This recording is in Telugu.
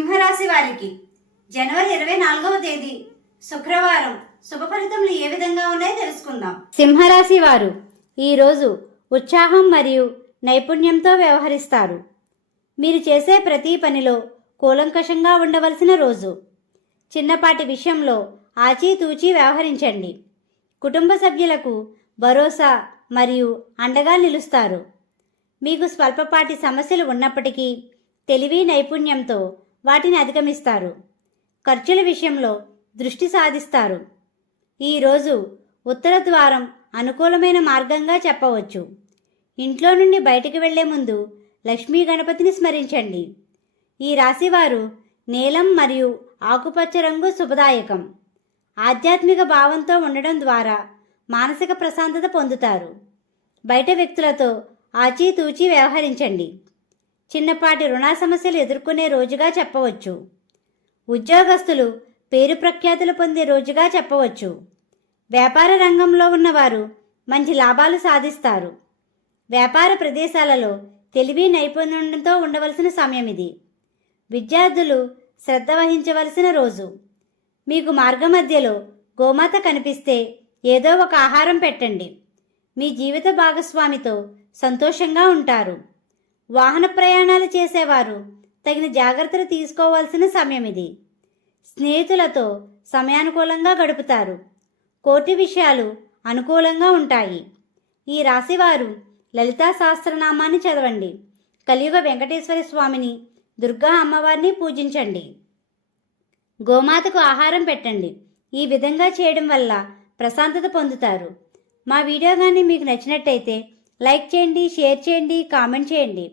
సింహరాశి వారికి జనవరి ఇరవై నాలుగవ తేదీ శుక్రవారం. శుభ ఫలితములు ఏ విధంగా ఉన్నాయో తెలుసుకుందాం. సింహరాశి వారు ఈరోజు ఉత్సాహం మరియు నైపుణ్యంతో వ్యవహరిస్తారు. మీరు చేసే ప్రతి పనిలో కూలంకషంగా ఉండవలసిన రోజు. చిన్నపాటి విషయంలో ఆచితూచి వ్యవహరించండి. కుటుంబ సభ్యులకు భరోసా మరియు అండగా నిలుస్తారు. మీకు స్వల్పపాటి సమస్యలు ఉన్నప్పటికీ తెలివి నైపుణ్యంతో వాటిని అధిగమిస్తారు. ఖర్చుల విషయంలో దృష్టి సాధిస్తారు. ఈరోజు ఉత్తర ద్వారం అనుకూలమైన మార్గంగా చెప్పవచ్చు. ఇంట్లో నుండి బయటికి వెళ్ళే ముందు లక్ష్మీ గణపతిని స్మరించండి. ఈ రాశివారు నీలం మరియు ఆకుపచ్చ రంగు శుభదాయకం. ఆధ్యాత్మిక భావంతో ఉండడం ద్వారా మానసిక ప్రశాంతత పొందుతారు. బయట వ్యక్తులతో ఆచితూచి వ్యవహరించండి. చిన్నపాటి రుణ సమస్యలు ఎదుర్కొనే రోజుగా చెప్పవచ్చు. ఉద్యోగస్తులు పేరు ప్రఖ్యాతులు పొందే రోజుగా చెప్పవచ్చు. వ్యాపార రంగంలో ఉన్నవారు మంచి లాభాలు సాధిస్తారు. వ్యాపార ప్రదేశాలలో తెలివి నైపుణ్యంతో ఉండవలసిన సమయం ఇది. విద్యార్థులు శ్రద్ధ వహించవలసిన రోజు. మీకు మార్గమధ్యలో గోమాత కనిపిస్తే ఏదో ఒక ఆహారం పెట్టండి. మీ జీవిత భాగస్వామితో సంతోషంగా ఉంటారు. వాహన ప్రయాణాలు చేసేవారు. తగిన జాగ్రత్తలు తీసుకోవాల్సిన సమయం ఇది. స్నేహితులతో సమయానుకూలంగా గడుపుతారు. కోటి విషయాలు అనుకూలంగా ఉంటాయి. ఈ రాశివారు లలితా సహస్రనామాన్ని చదవండి. కలియుగ వెంకటేశ్వర స్వామిని దుర్గా అమ్మవారిని పూజించండి. గోమాతకు ఆహారం పెట్టండి. ఈ విధంగా చేయడం వల్ల ప్రశాంతత పొందుతారు. మా వీడియో కానీ మీకు నచ్చినట్టయితే లైక్ చేయండి షేర్ చేయండి కామెంట్ చేయండి.